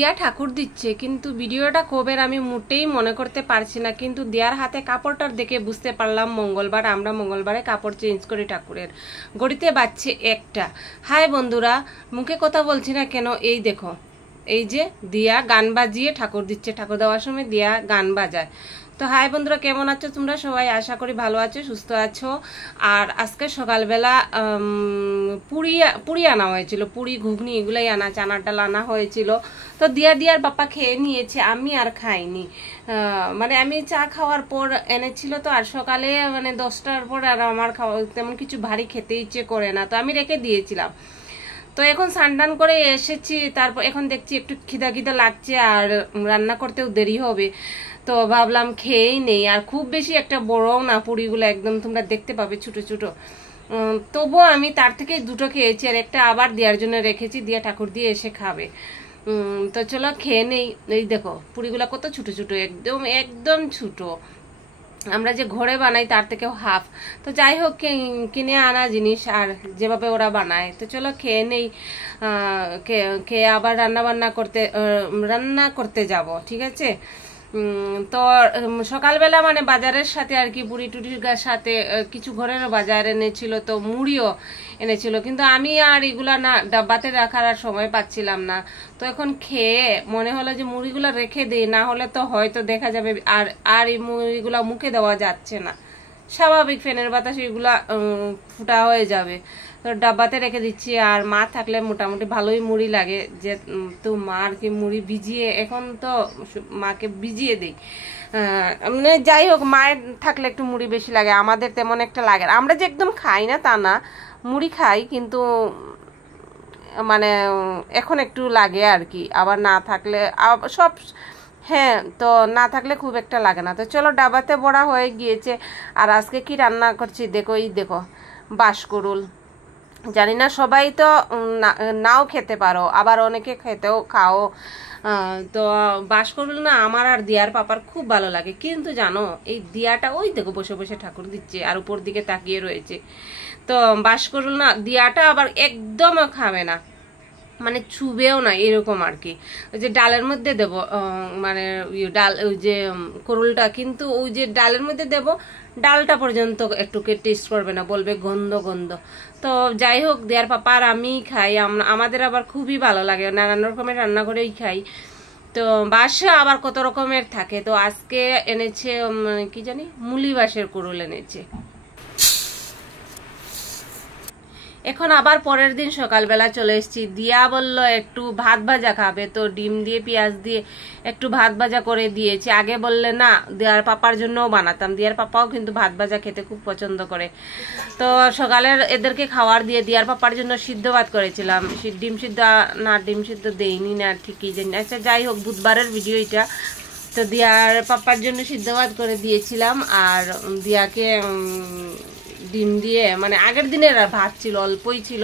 দিয়া ঠাকুর দিচ্ছে, কিন্তু ভিডিওটা কবের আমি মোটেই মনে করতে পারছি না। কিন্তু দিয়ার হাতে কাপড়টার দেখে বুঝতে পারলাম মঙ্গলবার। আমরা মঙ্গলবারে কাপড় চেঞ্জ করি ঠাকুরের। গড়িতে বাজছে 1টা। হাই বন্ধুরা, মুখে কথা বলছি না কেন, এই দেখো, এই যে দিয়া গান বাজিয়ে ঠাকুর দিচ্ছে। ঠাকুর দেওয়ার সময় দিয়া গান বাজায়। তো হাই বন্ধুরা, কেমন আছো তোমরা সবাই? আশা করি ভালো আছো, সুস্থ আছো। আর আজকে সকালবেলা পুরি আনা হয়েছিল, পুরি ঘুগনি এগুলাই চানার ডাল আনা হয়েছিল। তো দিয়ার বাপ্পা খেয়ে নিয়েছে, আমি আর খাইনি। মানে আমি চা খাওয়ার পর এনেছিল তো, আর সকালে মানে 10টার পর আর আমার খাওয়া তেমন কিছু ভারী খেতে ইচ্ছে করে না, তো আমি রেখে দিয়েছিলাম। তো এখন স্নান করে এসেছি, তারপর এখন দেখছি একটু খিদা লাগছে আর রান্না করতেও দেরি হবে। তো ভাবলাম খেয়েই নেই। আর খুব বেশি একটা বড়ও না, পুরিগুলো একদম তোমরা দেখতে পাবে ছোট ছোট। তবুও আমি তার থেকে 2টো খেয়েছি, আর একটা আবার দেওয়ার জন্য রেখেছি, দিয়া ঠাকুর দিয়ে এসে খাবে। তো চলো খেয়ে নেই। এই দেখো পুরিগুলো কত ছোট ছোট, একদম একদম ছোট, আমরা যে ঘরে বানাই তার থেকেও হাফ। তো যাই হোক, কিনে আনা জিনিস আর যেভাবে ওরা বানায়। তো চলো খেয়ে নেই, খেয়ে আবার রান্না করতে যাব, ঠিক আছে? তো সকালবেলা মানে বাজারের সাথে আর কি, পুরি টুরির সাথে কিছু ঘরের বাজার এনেছিল, তো মুড়িও এনেছিল, কিন্তু আমি আর এগুলা না ডাব্বাতে রাখার আর সময় পাচ্ছিলাম না। তো এখন খেয়ে মনে হলো যে মুড়িগুলা রেখে দিই, না হলে তো হয়তো দেখা যাবে আর এই মুড়িগুলা মুখে দেওয়া যাচ্ছে না, স্বাভাবিক ফ্যানের বাতাসে এগুলা ফুটা হয়ে যাবে। তো ডাব্বাতে রেখে দিচ্ছি। আর মা থাকলে মোটামুটি ভালোই মুড়ি লাগে, যে তো মা আর কি মুড়ি ভিজিয়ে, এখন তো মাকে ভিজিয়ে দিই। মানে যাই হোক, মায়ের থাকলে একটু মুড়ি বেশি লাগে, আমাদের তেমন একটা লাগে না। আমরা যে একদম খাই না তা না, মুড়ি খাই, কিন্তু মানে এখন একটু লাগে আর কি। আবার না থাকলে সব, হ্যাঁ, তো না থাকলে খুব একটা লাগে না। তো চলো ডাবাতে বড়া হয়ে গিয়েছে। আর আজকে কি রান্না করছি দেখো, এই দেখো বাঁশকুড়ুল। জানি না সবাই তো নাও খেতে পারো, আবার অনেকে খাও। তো বাঁশকুড়ুল না আমার আর দিয়ার পাপার খুব ভালো লাগে। কিন্তু জানো, এই দিয়াটা ওই দেখো বসে বসে ঠাকুর দিচ্ছে আর উপর দিকে তাকিয়ে রয়েছে। তো বাঁশকুড়ুল না দিয়াটা আবার একদম খাবে না, মানে ছুবেও না, এরকম আর কি। ওই যে ডালের মধ্যে দেব, মানে ডাল, ওই যে করুলটা, কিন্তু ওই যে ডালের মধ্যে দেব, ডালটা পর্যন্ত একটু টেস্ট করবে না, বলবে গন্ধ গন্ধ। তো যাই হোক, দেয়ার পাপা আর আমি খাই, আমাদের আবার খুবই ভালো লাগে, নানান রকমের রান্না করেই খাই। তো বাসা আবার কত রকমের থাকে। তো আজকে এনেছে কি জানি মুলি বাঁশের কুড়ুল এনেছে। এখন আবার পরের দিন সকালবেলা চলে এসেছি। দিয়া বলল একটু ভাত ভাজা খাবে, তো ডিম দিয়ে পেঁয়াজ দিয়ে একটু ভাত ভাজা করে দিয়েছি। আগে বললে না, দিয়ার পাপার জন্যও বানাতাম, দিয়ার পাপাও কিন্তু ভাত ভাজা খেতে খুব পছন্দ করে। তো সকালের এদেরকে খাওয়ার দিয়ে দিয়ার পাপার জন্য সিদ্ধ ভাত করেছিলাম। ডিম সিদ্ধ দেইনি না, ঠিকই জানি। আচ্ছা যাই হোক, বুধবারের ভিডিও এটা। তো দিয়ার পাপার জন্য সিদ্ধ ভাত করে দিয়েছিলাম, আর দিয়াকে ডিম দিয়ে, মানে আগের দিনের আর ভাত ছিল, অল্পই ছিল,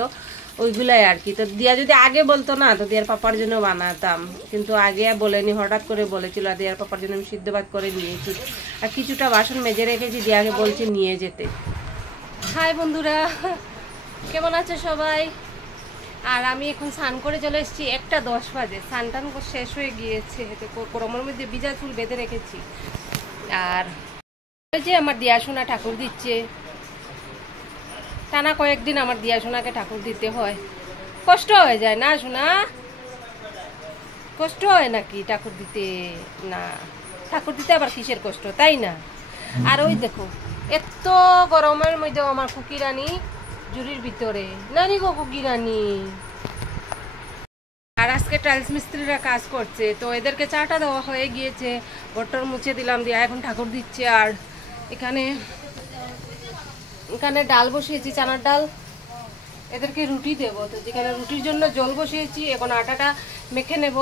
ওইগুলাই আর কি। তো দিয়া যদি আগে বলতো না, তো দিয়ার পাপার জন্য বানাতাম, কিন্তু আগে বলেনি, হঠাৎ করে বলেছিল। আর দিয়ার পাপার জন্য আমি সিদ্ধ ভাত করে নিয়েছি, আর কিছুটা বাসন মেজে রেখেছি, দিয়াকে বলছি নিয়ে যেতে। হাই বন্ধুরা, কেমন আছে সবাই? আর আমি এখন স্নান করে চলে এসেছি, 1টা 10 বাজে। স্নান টান শেষ হয়ে গিয়েছে, গরমের মধ্যে ভিজা চুল বেঁধে রেখেছি। আর ওই যে আমার দিয়া সোনা ঠাকুর দিচ্ছে, টানা কয়েকদিন আমার দিয়া সোনাকে ঠাকুর দিতে হয়, কষ্ট হয়ে যায় না সোনা? কষ্ট হয় নাকি ঠাকুর দিতে? না, ঠাকুর দিতে আবার কিসের কষ্ট, তাই না? আর ওই দেখো, এত গরমের মধ্যে আমার কুকি রানী জুড়ির ভিতরে, নানি গো কুকি রানী। আর আজকে টাইলস মিস্ত্রিরা কাজ করছে, তো এদেরকে চাটা দেওয়া হয়ে গিয়েছে, ঘরটর মুছে দিলাম, দিয়া এখন ঠাকুর দিচ্ছে। আর এখানে ডাল বসিয়েছি, চানার ডাল, এদেরকে রুটি দেবো। তো যেখানে রুটির জন্য জল বসিয়েছি, এখন আটাটা মেখে নেব।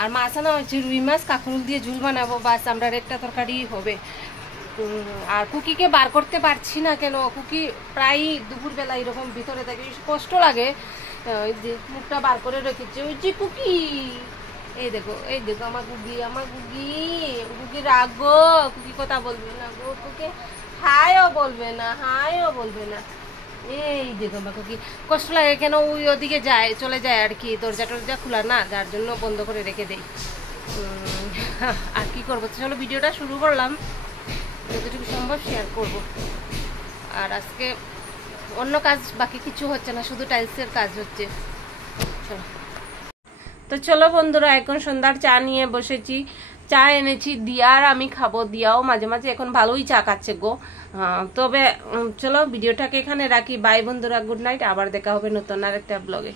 আর মাছ আনা হয়েছে, রুই মাছ কাঁকরুল দিয়ে ঝুল বানাবো, বাস আমরা একটা তরকারি হবে। আর কুকিকে বার করতে পারছি না কেন, কুকি প্রায় দুপুরবেলা এরকম ভিতরে থাকে, কষ্ট লাগে। ওই যে মুখটা বার করে রেখেছে, ওই যে কুকি, এই দেখো আমার কুকি রাগো, কুকি কথা বলবে না গো, কুকি হাইও বলবে না, এই যে তোমাকে কি কষ্ট লাগে কেন, ওই ওদিকে যায় চলে যায় আর কি, দরজা টরজা খোলা না, যার জন্য বন্ধ করে রেখে দেই। আর কি করবো, চলো ভিডিওটা শুরু করলাম, যতটুকু সম্ভব শেয়ার করব। আর আজকে অন্য কাজ বাকি কিছু হচ্ছে না, শুধু টাইলসের কাজ হচ্ছে। চলো তো চলো বন্ধুরা, এখন সন্ধ্যার চা নিয়ে বসেছি। চা এনেছি, দিয়ার আমি খাবো, দিয়াও মাঝে মাঝে এখন ভালোই চা খাচ্ছে গো। তবে চলো ভিডিওটাকে এখানে রাখি। বাই বন্ধুরা, গুড নাইট, আবার দেখা হবে নতুন আর একটা ব্লগে।